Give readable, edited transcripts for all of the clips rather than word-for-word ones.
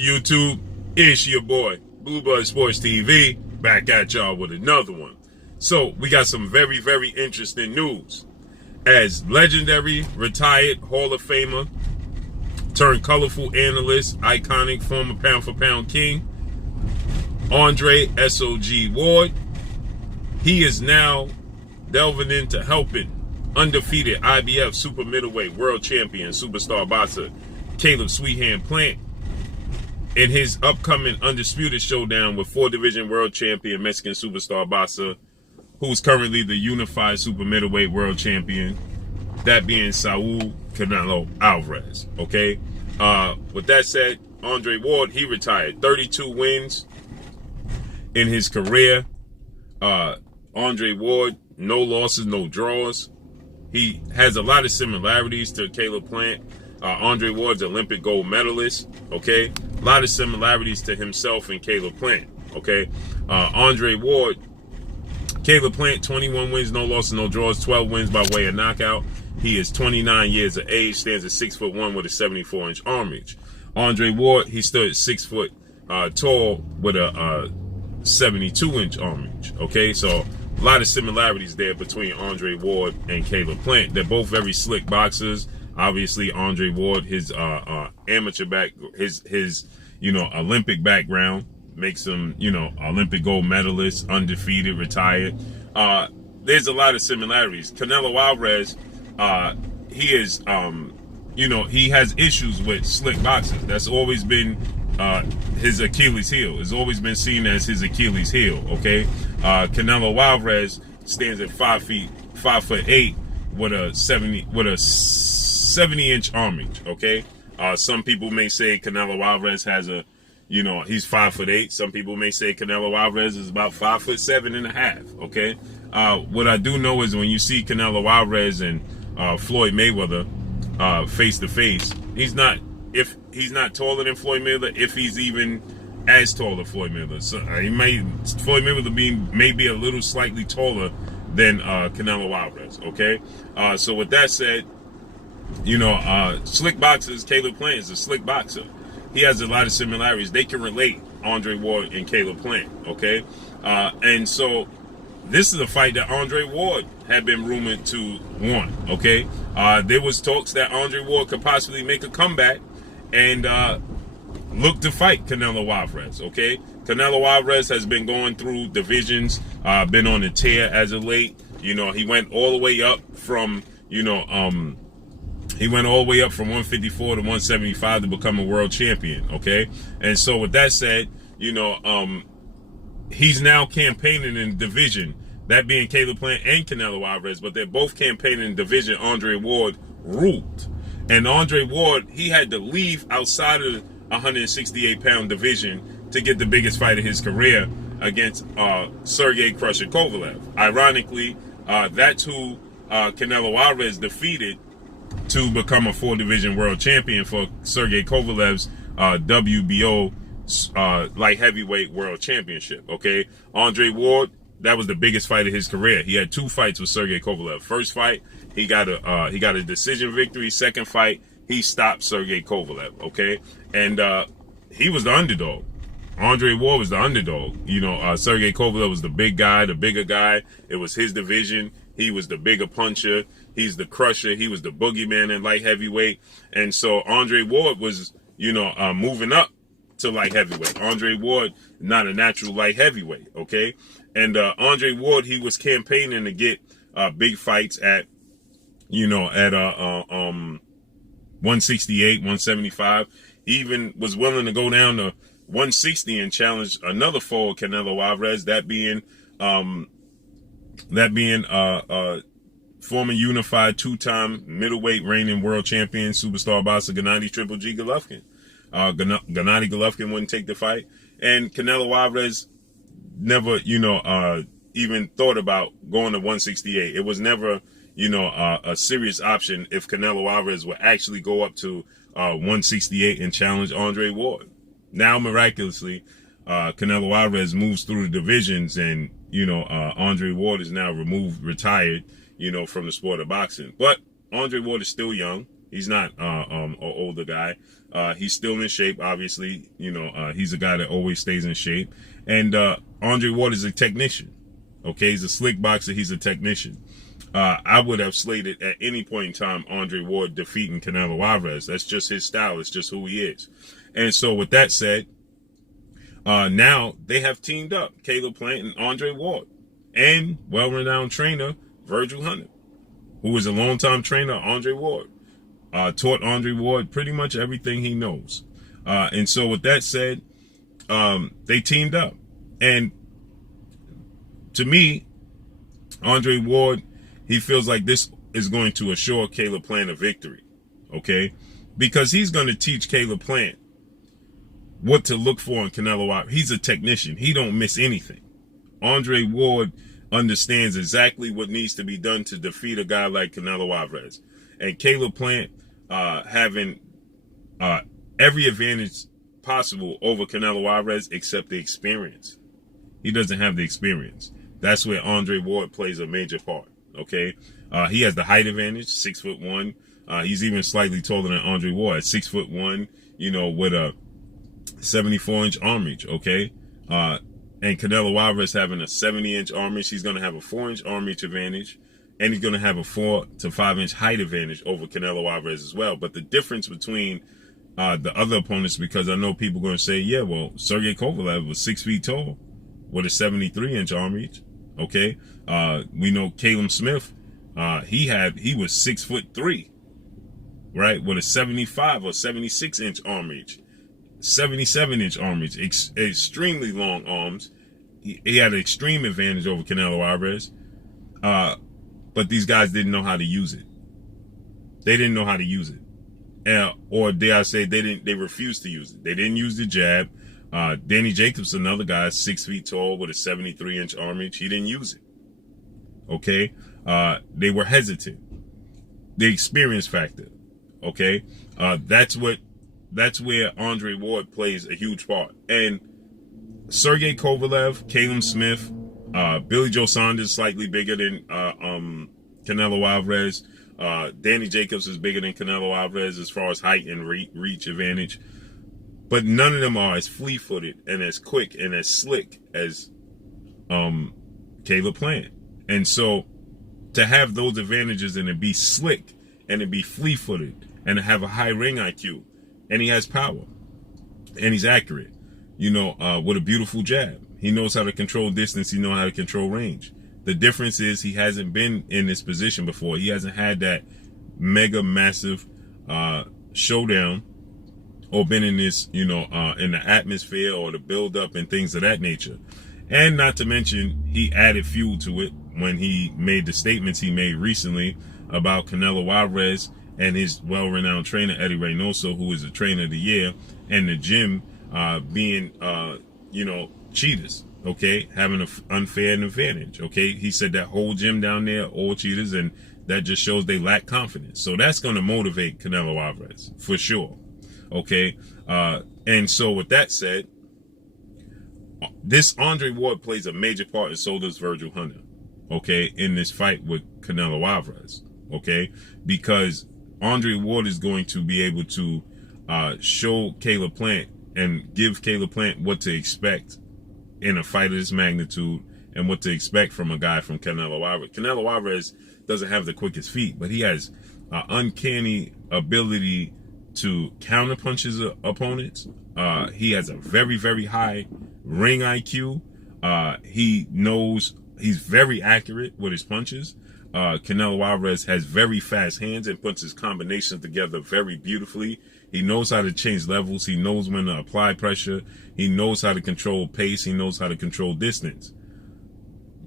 YouTube, it's your boy, Blue Blood Sports TV, back at y'all with another one. So, we got some very, very interesting news. As legendary, retired Hall of Famer, turned colorful analyst, iconic former pound-for-pound king, Andre SOG Ward, he is now delving into helping undefeated IBF super middleweight world champion, superstar boxer, Caleb Sweethand Plant, in his upcoming undisputed showdown with 4-division world champion Mexican superstar boxer, who's currently the unified super middleweight world champion, that being Saul Canelo Alvarez. Okay. With that said, Andre Ward, he retired. 32 wins in his career. Andre Ward, no losses, no draws. He has a lot of similarities to Caleb Plant. Andre Ward's Olympic gold medalist. Okay. A lot of similarities to himself and Caleb Plant. Okay. Andre Ward, Caleb Plant, 21 wins, no losses, no draws, 12 wins by way of knockout. He is 29 years of age, stands at 6'1" with a 74-inch arm reach. Andre Ward, he stood 6 foot tall with a 72-inch arm reach. Okay, so a lot of similarities there between Andre Ward and Caleb Plant. They're both very slick boxers. Obviously, Andre Ward, his amateur back, his Olympic background makes him, Olympic gold medalist, undefeated, retired. There's a lot of similarities. Canelo Alvarez, he is, he has issues with slick boxers. That's always been his Achilles heel. It's always been seen as his Achilles heel. Okay, Canelo Alvarez stands at 5'8" with a 70-inch arm reach. Okay, some people may say Canelo Alvarez has a, he's 5'8". Some people may say Canelo Alvarez is about 5'7.5". Okay, what I do know is when you see Canelo Alvarez and Floyd Mayweather face to face, he's not taller than Floyd Mayweather, if he's even as tall as Floyd Mayweather. So Floyd Mayweather may be a little slightly taller than Canelo Alvarez. Okay, so with that said, slick boxers. Caleb Plant is a slick boxer. He has a lot of similarities. They can relate, Andre Ward and Caleb Plant. Okay, and so this is a fight that Andre Ward had been rumored to want. Okay, there was talks that Andre Ward could possibly make a comeback and look to fight Canelo Alvarez. Okay, Canelo Alvarez has been going through divisions, been on a tear as of late. He went all the way up from he went all the way up from 154 to 175 to become a world champion. Okay, and so with that said, he's now campaigning in division, that being Caleb Plant and Canelo Alvarez, but they're both campaigning in division Andre Ward ruled. And Andre Ward, he had to leave outside of the 168-pound division to get the biggest fight of his career against Sergey Crusher Kovalev. Ironically, that's who Canelo Alvarez defeated to become a 4-division world champion for Sergey Kovalev's WBO light heavyweight world championship. Okay, Andre Ward, that was the biggest fight of his career. He had 2 fights with Sergey Kovalev. First fight, he got a decision victory. Second fight, he stopped Sergey Kovalev. Okay, and he was the underdog. Andre Ward was the underdog. Sergey Kovalev was the big guy, the bigger guy. It was his division. He was the bigger puncher. He's the crusher. He was the boogeyman in light heavyweight. And so Andre Ward was, moving up to light heavyweight. Andre Ward, not a natural light heavyweight. Okay. And Andre Ward, he was campaigning to get big fights at 168, 175. He even was willing to go down to 160 and challenge another foe, Canelo Alvarez, that being former unified 2-time middleweight reigning world champion superstar boxer Gennady Triple G Golovkin. Gennady Golovkin wouldn't take the fight, and Canelo Alvarez never, even thought about going to 168. It was never, a serious option if Canelo Alvarez would actually go up to 168 and challenge Andre Ward. Now, miraculously, Canelo Alvarez moves through the divisions, and Andre Ward is now retired, from the sport of boxing. But Andre Ward is still young. He's not an older guy. He's still in shape, obviously. You know, he's a guy that always stays in shape. And Andre Ward is a technician. Okay, he's a slick boxer. He's a technician. I would have slated at any point in time Andre Ward defeating Canelo Alvarez. That's just his style. It's just who he is. And so with that said, now they have teamed up, Caleb Plant and Andre Ward, and well-renowned trainer Virgil Hunter, who is a longtime trainer, Andre Ward. Taught Andre Ward pretty much everything he knows. And so with that said, they teamed up. And to me, Andre Ward, he feels like this is going to assure Caleb Plant a victory, okay? Because he's going to teach Caleb Plant what to look for in Canelo Alvarez. He's a technician. He don't miss anything. Andre Ward understands exactly what needs to be done to defeat a guy like Canelo Alvarez. And Caleb Plant having every advantage possible over Canelo Alvarez except the experience. He doesn't have the experience. That's where Andre Ward plays a major part. Okay, he has the height advantage, 6'1". He's even slightly taller than Andre Ward, 6'1". You know, with a 74-inch arm reach. Okay, and Canelo Alvarez having a 70-inch arm reach, he's going to have a 4-inch arm reach advantage, and he's going to have a 4 to 5-inch height advantage over Canelo Alvarez as well. But the difference between the other opponents, because I know people are going to say, yeah, well, Sergey Kovalev was 6 feet tall with a 73-inch arm reach. Okay, we know Caleb Smith, he was 6'3", right, with a 75 or 76-inch arm reach, 77-inch arm reach, extremely long arms. He had an extreme advantage over Canelo Alvarez, but these guys didn't know how to use it. They didn't know how to use it, or dare I say, they refused to use it. They didn't use the jab. Danny Jacobs, another guy, 6 feet tall with a 73-inch arm reach. He didn't use it. Okay, they were hesitant. The experience factor. Okay, that's where Andre Ward plays a huge part. And Sergey Kovalev, Caleb Smith, Billy Joe Saunders, slightly bigger than Canelo Alvarez. Danny Jacobs is bigger than Canelo Alvarez as far as height and reach advantage. But none of them are as fleet-footed and as quick and as slick as Caleb Plant. And so to have those advantages and to be slick and to be fleet-footed and to have a high ring IQ, and he has power and he's accurate, you know, with a beautiful jab. He knows how to control distance. He knows how to control range. The difference is he hasn't been in this position before. He hasn't had that mega massive showdown or been in this, you know, in the atmosphere or the build-up and things of that nature. And not to mention, he added fuel to it when he made the statements he made recently about Canelo Alvarez and his well-renowned trainer, Eddie Reynoso, who is the trainer of the year, and the gym being, you know, cheaters, okay, having an unfair advantage, okay. He said that whole gym down there, all cheaters, and that just shows they lack confidence. So that's going to motivate Canelo Alvarez, for sure. Okay, and so with that said, this Andre Ward plays a major part, and so does Virgil Hunter, okay, in this fight with Canelo Alvarez, okay, because Andre Ward is going to be able to show Caleb Plant and give Caleb Plant what to expect in a fight of this magnitude and what to expect from a guy from Canelo Alvarez. Canelo Alvarez doesn't have the quickest feet, but he has uncanny ability to counterpunch his opponents. He has a very, very high ring IQ. He knows he's very accurate with his punches. Canelo Alvarez has very fast hands and puts his combinations together very beautifully. He knows how to change levels. He knows when to apply pressure. He knows how to control pace. He knows how to control distance.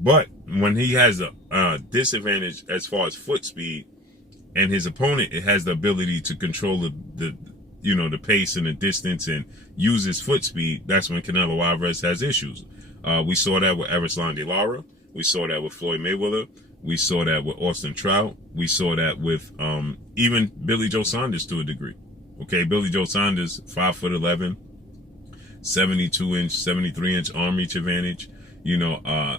But when he has a disadvantage as far as foot speed, and his opponent, it has the ability to control the you know, the pace and the distance and use his foot speed, that's when Canelo Alvarez has issues. We saw that with Erislandy Lara. We saw that with Floyd Mayweather. We saw that with Austin Trout. We saw that with even Billy Joe Saunders to a degree. Okay, Billy Joe Saunders, 5'11", 72-inch, 73-inch arm reach advantage. You know,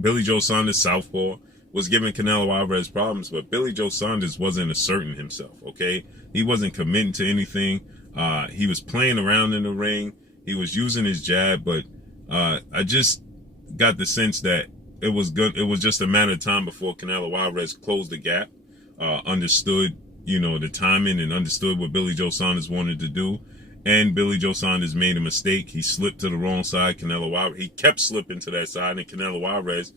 Billy Joe Saunders, southpaw, was giving Canelo Alvarez problems, but Billy Joe Saunders wasn't asserting himself, okay? He wasn't committing to anything. He was playing around in the ring. He was using his jab, but I just got the sense that it was good. It was just a matter of time before Canelo Alvarez closed the gap, understood, the timing, and understood what Billy Joe Saunders wanted to do. And Billy Joe Saunders made a mistake. He slipped to the wrong side. Canelo Alvarez, he kept slipping to that side, and Canelo Alvarez,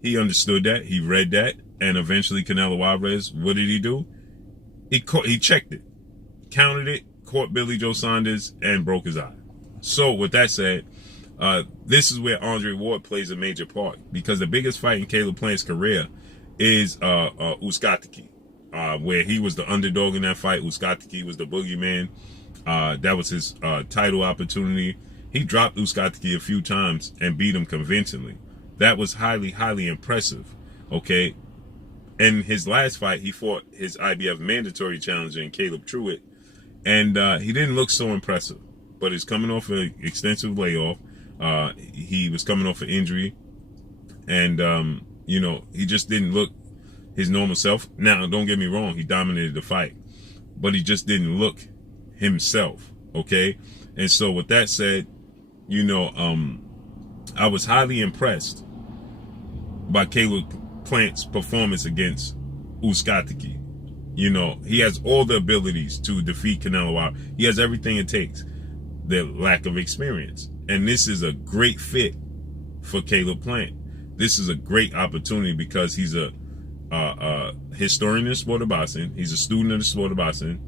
he understood that. He read that, and eventually Canelo Alvarez, what did he do? He checked it, counted it, caught Billy Joe Saunders, and broke his eye. So with that said, this is where Andre Ward plays a major part, because the biggest fight in Caleb Plant's career is Uzcategui, where he was the underdog in that fight. Uzcategui was the boogeyman. That was his title opportunity. He dropped Uzcategui a few times and beat him convincingly. That was highly, highly impressive. Okay. In his last fight, he fought his IBF mandatory challenger in Caleb Truitt, and he didn't look so impressive. But he's coming off an extensive layoff. He was coming off an injury, and he just didn't look his normal self. Now, don't get me wrong, he dominated the fight, but he just didn't look himself. Okay, and so with that said, I was highly impressed by Caleb Plant's performance against Uzcategui. He has all the abilities to defeat Canelo Alvarez. He has everything it takes. The lack of experience, and this is a great fit for Caleb Plant. This is a great opportunity because he's a historian of the sport of boxing. He's a student of the sport of boxing.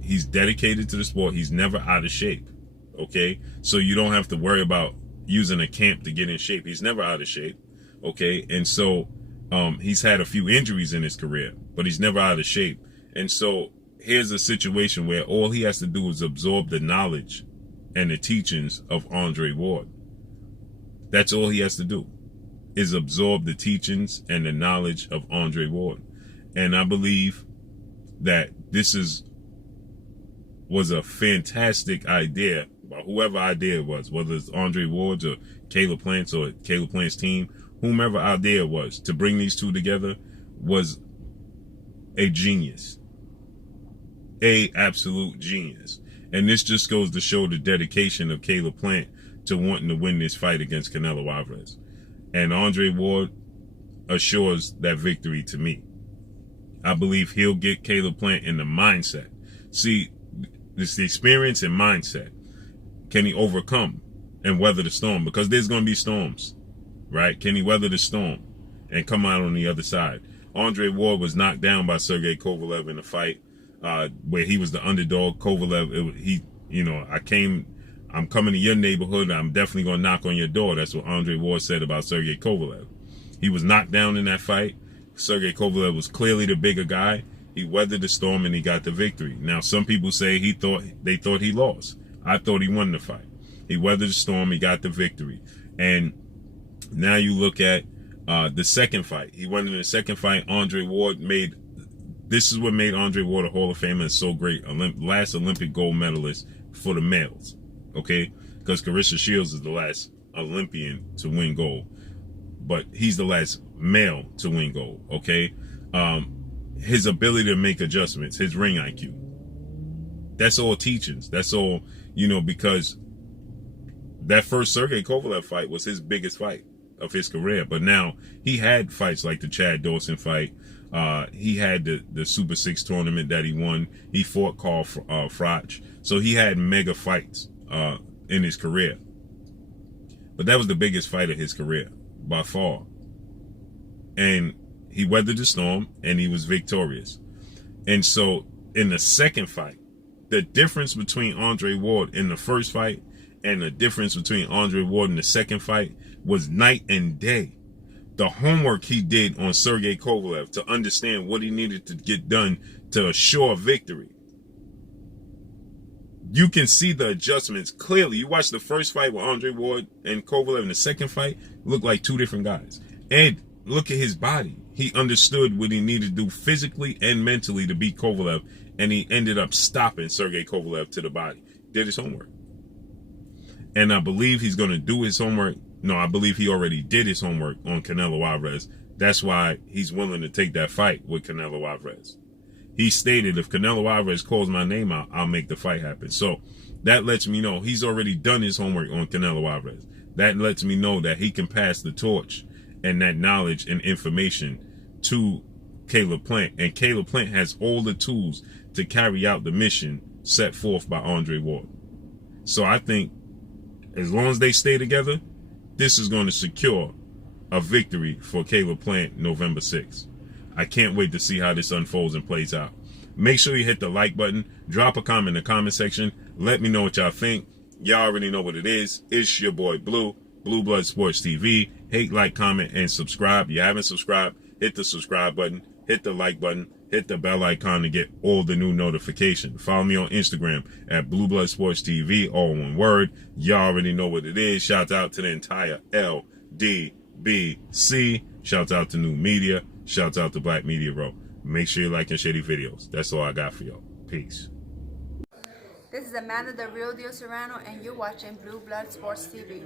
He's dedicated to the sport. He's never out of shape. Okay, so you don't have to worry about using a camp to get in shape. He's never out of shape. Okay, and so he's had a few injuries in his career, but he's never out of shape. And so here's a situation where all he has to do is absorb the knowledge and the teachings of Andre Ward. That's all he has to do, is absorb the teachings and the knowledge of Andre Ward. And I believe that this was a fantastic idea, whoever idea it was, whether it's Andre Ward's or Caleb Plant's or Caleb Plant's team, whomever idea it was, to bring these two together was a genius. A absolute genius. And this just goes to show the dedication of Caleb Plant to wanting to win this fight against Canelo Alvarez. And Andre Ward assures that victory to me. I believe he'll get Caleb Plant in the mindset. See, it's the experience and mindset. Can he overcome and weather the storm? Because there's going to be storms, right? Can he weather the storm and come out on the other side? Andre Ward was knocked down by Sergey Kovalev in a fight where he was the underdog. Kovalev, I'm coming to your neighborhood. I'm definitely going to knock on your door. That's what Andre Ward said about Sergey Kovalev. He was knocked down in that fight. Sergey Kovalev was clearly the bigger guy. He weathered the storm and he got the victory. Now, some people say they thought he lost. I thought he won the fight. He weathered the storm. He got the victory. And now you look at the second fight. He won in the second fight. Andre Ward this is what made Andre Ward a Hall of Famer and so great. Last Olympic gold medalist for the males. Okay? Because Carissa Shields is the last Olympian to win gold. But he's the last male to win gold. Okay? His ability to make adjustments, his ring IQ. That's all teachings. That's all, because that first Sergey Kovalev fight was his biggest fight of his career. But now he had fights like the Chad Dawson fight. He had the Super 6 tournament that he won. He fought Carl Froch. So he had mega fights in his career. But that was the biggest fight of his career by far. And he weathered the storm and he was victorious. And so in the second fight, the difference between Andre Ward in the first fight and the difference between Andre Ward in the second fight was night and day. The homework he did on Sergey Kovalev to understand what he needed to get done to assure victory. You can see the adjustments clearly. You watch the first fight with Andre Ward and Kovalev, and the second fight looked like two different guys. And look at his body. He understood what he needed to do physically and mentally to beat Kovalev, and he ended up stopping Sergey Kovalev to the body. Did his homework. And I believe he's going to do his homework. No, I believe he already did his homework on Canelo Alvarez That's why he's willing to take that fight with Canelo Alvarez. He stated, if Canelo Alvarez calls my name out, I'll make the fight happen. So that lets me know he's already done his homework on Canelo Alvarez. That lets me know that he can pass the torch and that knowledge and information to Caleb Plant. And Caleb Plant has all the tools to carry out the mission set forth by Andre Ward. So I think as long as they stay together, this is going to secure a victory for Caleb Plant November 6th. I can't wait to see how this unfolds and plays out. Make sure you hit the like button. Drop a comment in the comment section. Let me know what y'all think. Y'all already know what it is. It's your boy Blue, Blue Blood Sports TV. Hate, like, comment, and subscribe. If you haven't subscribed, hit the subscribe button. Hit the like button. Hit the bell icon to get all the new notifications. Follow me on Instagram at Blue Blood Sports TV, all one word. Y'all already know what it is. Shout out to the entire LDBC. Shout out to New Media. Shout out to Black Media Row. Make sure you like and share these videos. That's all I got for y'all. Peace. This is Amanda, the real deal Serrano, and you're watching Blue Blood Sports TV.